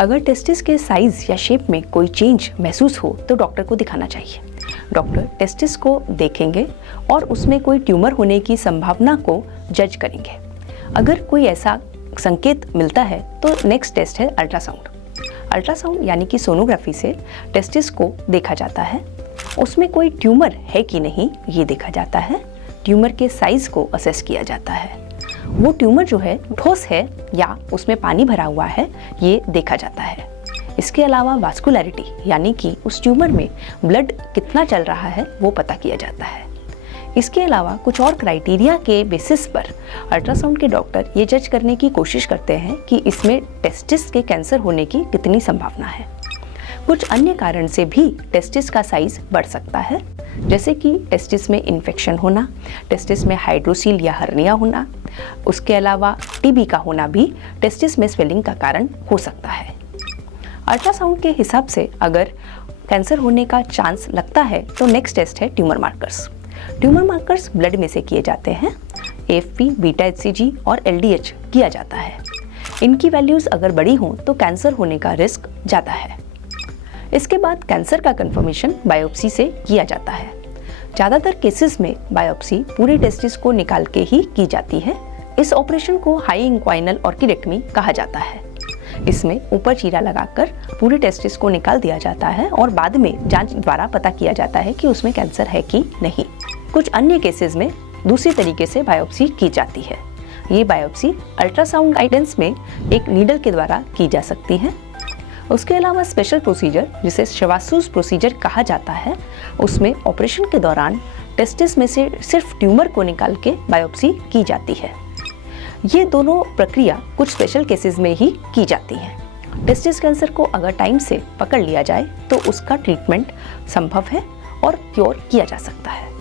अगर टेस्टिस के साइज या शेप में कोई चेंज महसूस हो तो डॉक्टर को दिखाना चाहिए। डॉक्टर टेस्टिस को देखेंगे और उसमें कोई ट्यूमर होने की संभावना को जज करेंगे। अगर कोई ऐसा संकेत मिलता है तो नेक्स्ट टेस्ट है अल्ट्रासाउंड। अल्ट्रासाउंड यानी कि सोनोग्राफी से टेस्टिस को देखा जाता है। उसमें कोई ट्यूमर है कि नहीं ये देखा जाता है। ट्यूमर के साइज को असेस किया जाता है। वो ट्यूमर जो है ठोस है या उसमें पानी भरा हुआ है ये देखा जाता है। इसके अलावा वास्कुलैरिटी यानी कि उस ट्यूमर में ब्लड कितना चल रहा है वो पता किया जाता है। इसके अलावा कुछ और क्राइटेरिया के बेसिस पर अल्ट्रासाउंड के डॉक्टर ये जज करने की कोशिश करते हैं कि इसमें टेस्टिस के कैंसर होने की कितनी संभावना है। कुछ अन्य कारण से भी टेस्टिस का साइज बढ़ सकता है, जैसे कि टेस्टिस में इन्फेक्शन होना, टेस्टिस में हाइड्रोसील या हर्निया होना। उसके अलावा टीबी का होना भी टेस्टिस में स्वेलिंग का कारण हो सकता है। अल्ट्रासाउंड के हिसाब से अगर कैंसर होने का चांस लगता है तो नेक्स्ट टेस्ट है tumour markers. Tumour markers blood में से किए जाते हैं। AFP, बीटा HCG और LDH किया जाता है। इनकी वैल्यूज़ अगर बड़ी हों तो कैंसर होने का रिस्क ज़्यादा है। इसके बाद कैंसर का कंफर्मेशन बायोप्सी से किया जाता है। ज़्यादातर केसेस में बायोप्सी पूरे टेस्टिस को निकाल के ही की जाती है। इस ऑपरेशन को हाई इंक्वाइनल ऑर्किडेक्टमी कहा जाता है। इसमें ऊपर चीरा लगाकर पूरे टेस्टिस को निकाल दिया जाता है और बाद में जांच द्वारा पता किया जाता है कि उसमें कैंसर है कि नहीं। कुछ अन्य केसेस में दूसरी तरीके से बायोप्सी की जाती है। ये बायोप्सी अल्ट्रासाउंड गाइडेंस में एक नीडल के द्वारा की जा सकती है। उसके अलावा स्पेशल प्रोसीजर जिसे शवासूस प्रोसीजर कहा जाता है, उसमें ऑपरेशन के दौरान टेस्टिस में से सिर्फ ट्यूमर को निकाल के बायोप्सी की जाती है। ये दोनों प्रक्रिया कुछ स्पेशल केसेस में ही की जाती है। टेस्टिस कैंसर को अगर टाइम से पकड़ लिया जाए तो उसका ट्रीटमेंट संभव है और क्योर किया जा सकता है।